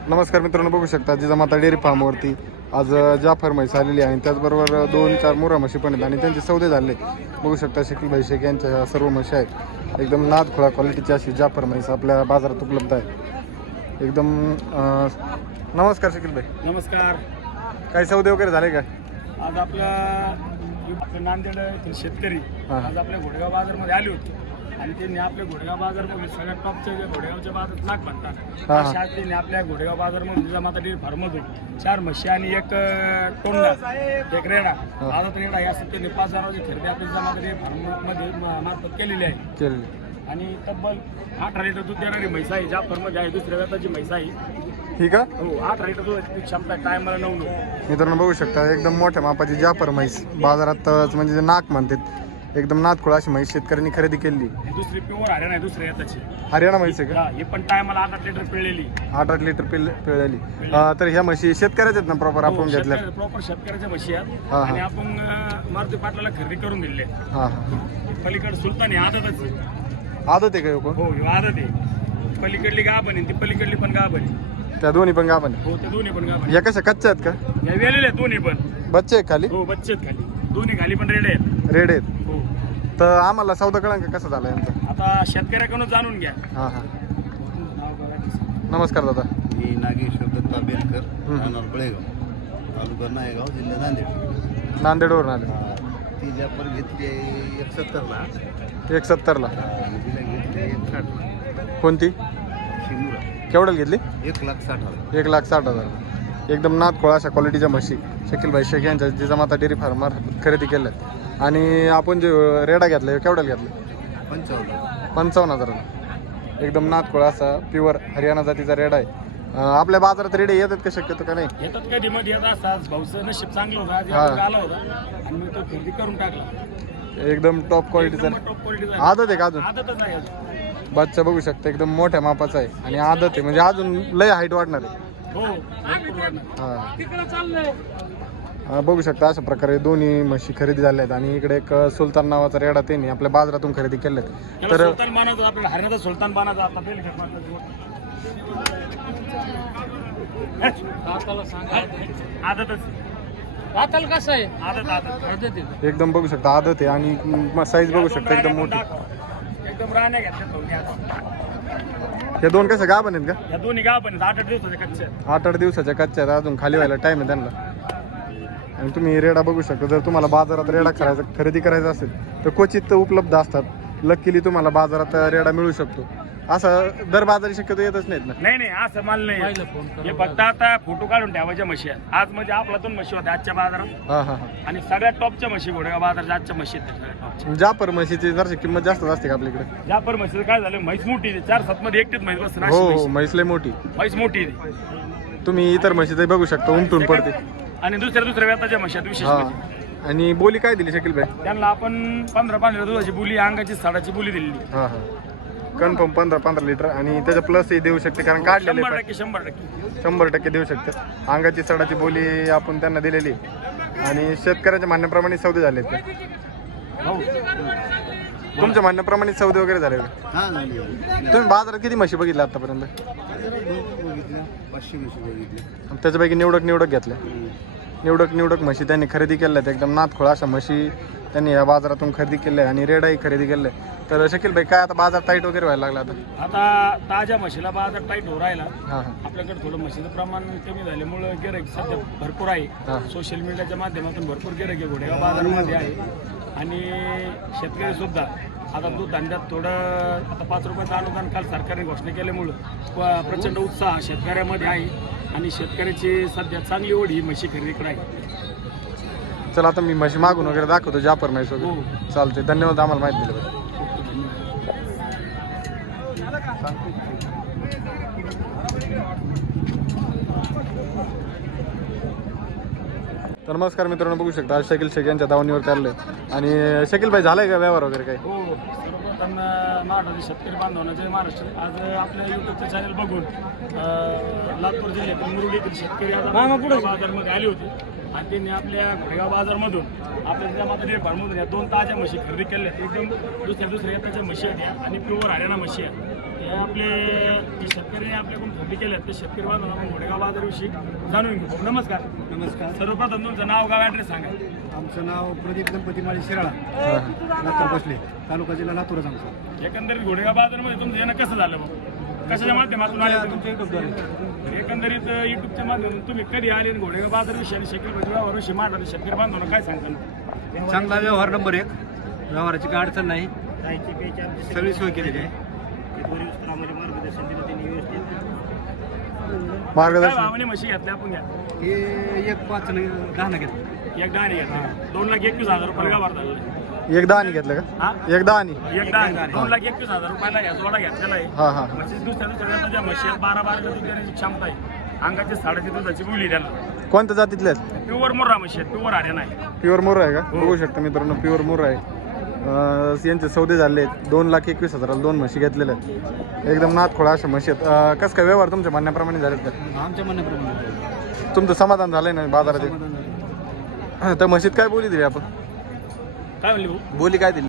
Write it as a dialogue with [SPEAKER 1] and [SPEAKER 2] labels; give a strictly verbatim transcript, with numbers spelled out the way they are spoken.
[SPEAKER 1] नमस्कार मित्रांनो, बघू शकता जिजामाता डेअरी फार्मवरती आज जाफर म्हैस आलेली आहे आणि त्याचबरोबर दोन चार मुरा म्हशी पण आहेत आणि त्यांचे सौदे झाले. बघू शकता शकील भाई शेख यांच्या सर्व म्हशी आहेत. एकदम नादखुळा क्वालिटीची अशी जाफर म्हैस आपल्या बाजारात उपलब्ध आहे. एकदम नमस्कार शकील भाई.
[SPEAKER 2] नमस्कार.
[SPEAKER 1] काही सौदे वगैरे झाले का
[SPEAKER 2] आज आपल्या आपल्या नांदेड येथील शेतकरी आज आपल्या घोडेगाव बाजारमध्ये आले होते आणि त्यांनी आपल्या घोडेगाव बाजारमध्ये सगळ्यात टॉपच्या जे घोडेगावच्या बाजारात नाक म्हणतात अशा त्यांनी आपल्या घोडेगाव बाजारमध्ये जिजामाता डेअरी फार्ममधून चार म्हशी आणि एक टोंडा एक रेडा आदत रेडा या त्यांनी पाच हजाराची खरेदी आपल्या जिजामाता डेअरी फार्ममध्ये मार्फत केलेली आहे. आणि तब्बल अठरा लिटर दूध देणारी म्हैस आहे. जाफरमध्ये आहे दुसऱ्या व्यापाची म्हैस आहे. ठीक आहे. हो, अठरा लिटर दूध क्षमता टायमाला नऊ नऊ.
[SPEAKER 1] मित्रांनो बघू शकता एकदम मोठ्या मापाची जाफर म्हैस बाजारात म्हणजे नाक म्हणतात. एकदम नादखुळा अशी म्हैस शेतकऱ्यांनी खरेदी केली.
[SPEAKER 2] दुसरी प्युअर हरियाणा आहे दुसऱ्या याची
[SPEAKER 1] हरियाणा म्हैस आहे का?
[SPEAKER 2] हे पण टायमाला आठ आठ लिटर पिळलेली
[SPEAKER 1] आठ आठ लिटर पिळ पिळलेली. तर ह्या म्हशी शेतकऱ्याच आहेत ना प्रॉपर आपण घेतल्या?
[SPEAKER 2] प्रॉपर शेतकऱ्याच्या म्हशी आहेत आणि आपण मारुती पाटलाला खरेदी करून दिले.
[SPEAKER 1] हा हा.
[SPEAKER 2] पलीकडे सुलतान आहे आदतच
[SPEAKER 1] आदत आहे का?
[SPEAKER 2] हो आदत आहे. पलीकडली गाभण आहे ती पलीकडली पण गाभण आहे.
[SPEAKER 1] त्या दोन्ही पण गाभण?
[SPEAKER 2] हो त्या दोन्ही पण गाभण.
[SPEAKER 1] या कशा कच्च्या आहेत का?
[SPEAKER 2] या वेलेल्या आहेत दोन्ही पण.
[SPEAKER 1] बच्चे आहेत खाली?
[SPEAKER 2] हो बच्चे आहेत खाली. दोन्ही खाली पण रेड आहेत.
[SPEAKER 1] रेड आहेत. हो. तर आम्हाला सौदा कळंक कसा झाला यांचा?
[SPEAKER 2] आता शेतकऱ्याकडून जाणून घ्या.
[SPEAKER 1] हा हा. नमस्कार दादा.
[SPEAKER 3] मी नागेश्वर दत्ता बेलकर, राहणार बळेगाव, तालुका नायगाव, जिल्हा नांदेड.
[SPEAKER 1] नांदेडवरून आले.
[SPEAKER 3] ती जापर घेतली एक सत्तरला.
[SPEAKER 1] एक सत्तरला.
[SPEAKER 3] तिला घेतली एक साठला.
[SPEAKER 1] कोणती?
[SPEAKER 3] शिमुरा.
[SPEAKER 1] केवढ्याला घेतली?
[SPEAKER 3] एक लाख साठ हजार.
[SPEAKER 1] एक लाख साठ हजार. एकदम नादखुळा अशा क्वालिटीच्या म्हशी शकील भाई शेख यांच्या जिजामाता डेअरी फार्मर खरेदी केल्यात. आणि आपण जे रेडा घेतला केवढ्याला घेतला?
[SPEAKER 3] पंचावन्न.
[SPEAKER 1] पंचावन्न हजाराला. एकदम नादखुळा असा प्युअर हरियाणा जातीचा रेडा आहे. आपल्या बाजारात रेडे येतात का शक्यतो का नाही?
[SPEAKER 2] येतात कधी मध्ये येत असतात. भाऊचं नशीब चांगलं होतं आज आला होता आणि मी तो खरेदी करून टाकला.
[SPEAKER 1] एकदम टॉप क्वालिटीचा.
[SPEAKER 2] टॉप क्वालिटीचा
[SPEAKER 1] आदत आहे का अजून?
[SPEAKER 2] आदतच आहे.
[SPEAKER 1] बच्चा बघू शकता एकदम मोठ्या मापाचा आहे आणि आदत आहे म्हणजे अजून लय हाईट वाढणार आहे.
[SPEAKER 2] हो
[SPEAKER 1] हा बघू शकता अशा प्रकारे दोन्ही म्हशी खरेदी झाल्या आहेत. आणि इकडे एक सुलतान नावाचा रेडा त्यांनी आपल्या बाजारातून खरेदी केलेत.
[SPEAKER 2] तर सुलतान बानाचा आपल्याला हरियाणाचा सुलतान बानाचा आता आदतच आदत कसं आहे? आदत आदत
[SPEAKER 1] एकदम बघू शकता आदत आहे आणि साईज बघू शकता एकदम मोठी.
[SPEAKER 2] एकदम राण्या घेतल्या.
[SPEAKER 1] हे दोन कशा गाभण आहेत का?
[SPEAKER 2] या दोन्ही गाभण आहेत. आठ आठ दिवसाच्या कच्च्या.
[SPEAKER 1] आठ आठ दिवसाच्या कच्च्या आहेत. अजून खाली व्हायला टाइम आहे त्यांना. आणि तुम्ही रेडा बघू शकता. जर तुम्हाला बाजारात रेडा करायचा खरेदी करायचा असेल तर क्वचित उपलब्ध असतात. लकीली तुम्हाला बाजारात रेडा मिळू शकतो. असं दर बाजारी शक्यतो येतच नाहीत ना?
[SPEAKER 2] नाही नाही असं माल नाही. हे फक्त आता फोटो काढून ठेवायच्या म्हशी आहेत. आज म्हणजे आपला दोन म्हशी होत्या आजच्या बाजारात.
[SPEAKER 1] हा हा.
[SPEAKER 2] आणि सगळ्यात टॉपच्या म्हशी घोडेगाव बाजाराच्या आजच्या म्हशी आहेत.
[SPEAKER 1] जाफर म्हशीची जरशी किंमत जास्त असते का आपल्याकडे?
[SPEAKER 2] जाफर म्हशीचं काय झालं, म्हैस मोठी चार सात मध्ये एकटीच म्हैस बसते.
[SPEAKER 1] हो हो म्हैस लय मोठी.
[SPEAKER 2] म्हैस मोठी
[SPEAKER 1] तुम्ही इतर म्हशीचं बघू शकता उमटून पडते.
[SPEAKER 2] आणि दुसऱ्या दुसऱ्या व्याताच्या म्हशी आहेत विशेष म्हणजे.
[SPEAKER 1] आणि बोली काय दिली शकील भाई?
[SPEAKER 2] त्यांना आपण पंधरा पंधरा दुधाची बोली अंगाची साडाची बोली दिली.
[SPEAKER 1] हा हा. कन्फर्म पंधरा पंधरा लिटर आणि त्याच्या प्लसही देऊ शकते कारण काढलेले
[SPEAKER 2] शंभर टक्के शंभर टक्के
[SPEAKER 1] शंभर टक्के देऊ शकते. अंगाची सडाची बोली आपण त्यांना दिलेली आणि शेतकऱ्याच्या म्हणण्याप्रमाणे सौदे झाले. तुमच्या म्हणण्याप्रमाणे सौदे वगैरे झाले का?
[SPEAKER 3] हा झाली.
[SPEAKER 1] तुम्ही बाजारात किती म्हशी बघितल्या आतापर्यंत?
[SPEAKER 3] बघितलं पाचशे म्हशी बघितल्या.
[SPEAKER 1] त्याच्यापैकी निवडक निवडक घेतल्या. निवडक निवडक म्हशी त्यांनी खरेदी केल्या. एकदम नादखुळा अशा म्हशी त्यांनी या बाजारातून खरेदी केल्या आणि रेडाही खरेदी केले. तर शकील भाई काय आता बाजार टाईट वगैरे व्हायला लागला आता?
[SPEAKER 2] आता ताज्या म्हशीला बाजार टाईट हो राहिला.
[SPEAKER 1] हां हां.
[SPEAKER 2] आपल्याकडे थोडं म्हशीचं प्रमाण कमी झाल्यामुळे गिऱ्हाईक सध्या भरपूर आहे. सोशल मीडियाच्या माध्यमातून भरपूर गिऱ्हाईक घोडेगाव बाजारामध्ये आहे. आणि शेतकरी सुद्धा आता दूध धंद्यात थोडं आता पाच रुपयाचं अनुदान काल सरकारने घोषणा केल्यामुळं प्रचंड उत्साह शेतकऱ्यामध्ये आहे. आणि शेतकऱ्याची सध्या चांगली ओढ ही म्हशी खरेदीकडे आहे.
[SPEAKER 1] चला आता मी म्हशी मागून वगैरे दाखवतो जाफर म्हैस वगैरे. चालते. धन्यवाद आम्हाला माहिती दिलं. तर नमस्कार मित्रांनो, बघू शकता आज शकील शेख यांच्या दावणीवर चाललंय. आणि शकील भाई झालाय का व्यवहार वगैरे काही?
[SPEAKER 2] हो सर्वप्रथम महाराष्ट्रातील शेतकरी बांधवांना जय महाराष्ट्र. आज आपल्या युट्यूबचं चॅनल बघून लातूर जिल्ह्यातील मुरुड येथील शेतकरी आज बाजारमध्ये आले होते आणि त्यांनी आपल्या घोडेगाव बाजारमधून आपल्या जिजामाता डेअरी फार्ममधून या दोन ताज्या म्हशी खरेदी केल्या. एकदम दुसऱ्या दुसऱ्या याच्या म्हशी आहेत आणि प्युअर हरियाणा म्हशी आहेत. हे आपले जे शेतकरी आपल्याकडून खरेदी केले ते शेतकरी बांधून आपण घोडेगाव बाजाराविषयी जाणून घेऊ. नमस्कार.
[SPEAKER 4] नमस्कार.
[SPEAKER 2] सर्वप्रथम तुमचं नाव गाव ॲड्रेस सांगा.
[SPEAKER 4] आमचं नाव प्रदीप गणपती माळी शिराळा, लातूर बसले, तालुका जिल्हा लातूरच आमचा.
[SPEAKER 2] एकंदरीत घोडेगाव बाजारामध्ये तुमचं येणं कसं झालं मग? कशाच्या माध्यमातून आले तुम्ही?
[SPEAKER 4] तुमच्या युट्यूबद्वारे.
[SPEAKER 2] एकंदरीत युट्यूबच्या माध्यमातून तुम्ही कधी आले आणि घोडेगाव बाजाराविषयी आणि शेतकरी व्यवहाराविषयी मांडला शेतकरी बांधवांना काय सांगता?
[SPEAKER 4] चांगला व्यवहार नंबर एक, व्यवहाराची काय अडचण नाही, सगळी सोय केलेली आहे.
[SPEAKER 2] काय
[SPEAKER 1] मार्गदर्शन
[SPEAKER 2] भावाने म्हशी घेतल्या आपण घ्या?
[SPEAKER 4] हे एक पाच आणि दहा ना घेतलं.
[SPEAKER 2] एक दहाने घेतल्या दोन लाख एकवीस हजार रुपये व्यवहार झालेला.
[SPEAKER 1] एकदा आणि घेतलं का?
[SPEAKER 2] हा
[SPEAKER 1] एकदा आणि
[SPEAKER 2] एक दहा दोन लाख एकवीस हजार रुपयाला घ्या जोडा घेतलेला आहे.
[SPEAKER 1] हा हा
[SPEAKER 2] म्हणजे दुसऱ्या दुसऱ्या ज्या म्हशी आहेत बारा बारा दूध देण्याची क्षमता आहे. अंगाची साडेची दुधाची बोली त्याला.
[SPEAKER 1] कोणत्या जातीतले आहेत?
[SPEAKER 2] प्युअर मोर्रा म्हशी आहेत, प्युअर हरियाणा आहे.
[SPEAKER 1] प्युअर मोर आहे का? बघू शकता मित्रांनो, प्युअर मोर आहे. अं, यांचे सौदे झाले आहेत. दोन लाख एकवीस हजाराला दोन म्हशी घेतलेल्या आहेत. एकदम नाथखोळा अशा म्हशी आहेत. अं, कसं काय व्यवहार तुमच्या म्हणण्याप्रमाणे झालेत का?
[SPEAKER 4] आमच्या म्हणण्याप्रमाणे
[SPEAKER 1] तुमचं समाधान झालंय ना बाजारात?
[SPEAKER 4] समाधान झालं.
[SPEAKER 1] तर म्हशीत काय बोली दिली आपण?
[SPEAKER 2] काय म्हणली भाऊ?
[SPEAKER 1] बोली काय दिली?